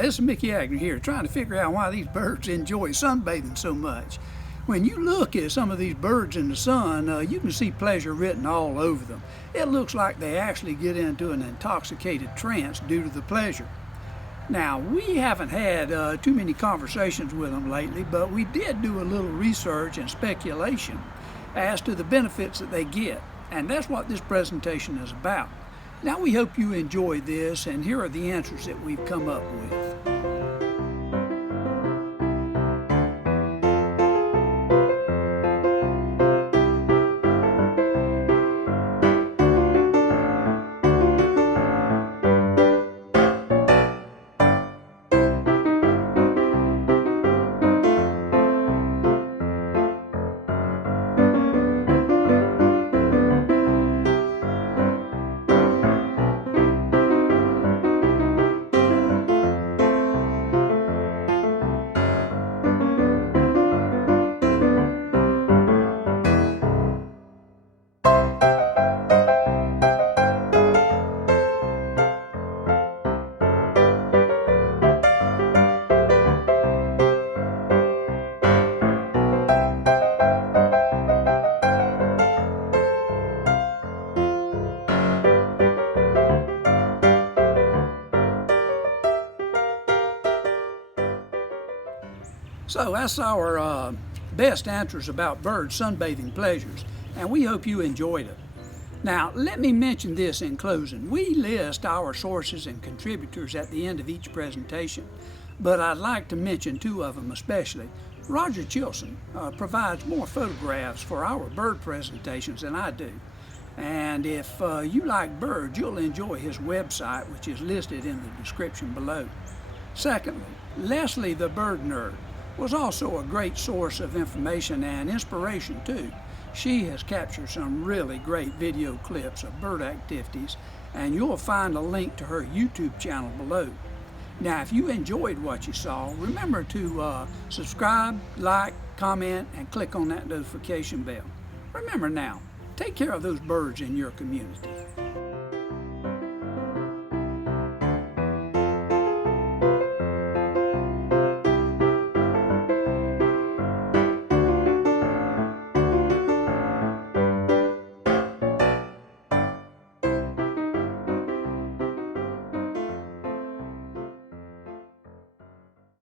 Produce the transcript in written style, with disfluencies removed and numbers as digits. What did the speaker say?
this is Mickey Agnew here, trying to figure out why these birds enjoy sunbathing so much. When you look at some of these birds in the sun, you can see pleasure written all over them. It looks like they actually get into an intoxicated trance due to the pleasure. Now, we haven't had too many conversations with them lately, but we did do a little research and speculation as to the benefits that they get, and that's what this presentation is about. Now, we hope you enjoy this, and here are the answers that we've come up with. So that's our best answers about bird sunbathing pleasures, and we hope you enjoyed it. Now, let me mention this in closing. We list our sources and contributors at the end of each presentation, but I'd like to mention two of them especially. Roger Chilson provides more photographs for our bird presentations than I do. And if you like birds, you'll enjoy his website, which is listed in the description below. Secondly, Leslie the Bird Nerd was also a great source of information and inspiration too. She has captured some really great video clips of bird activities, and you'll find a link to her YouTube channel below. Now, if you enjoyed what you saw, remember to subscribe, like, comment, and click on that notification bell. Remember now, take care of those birds in your community.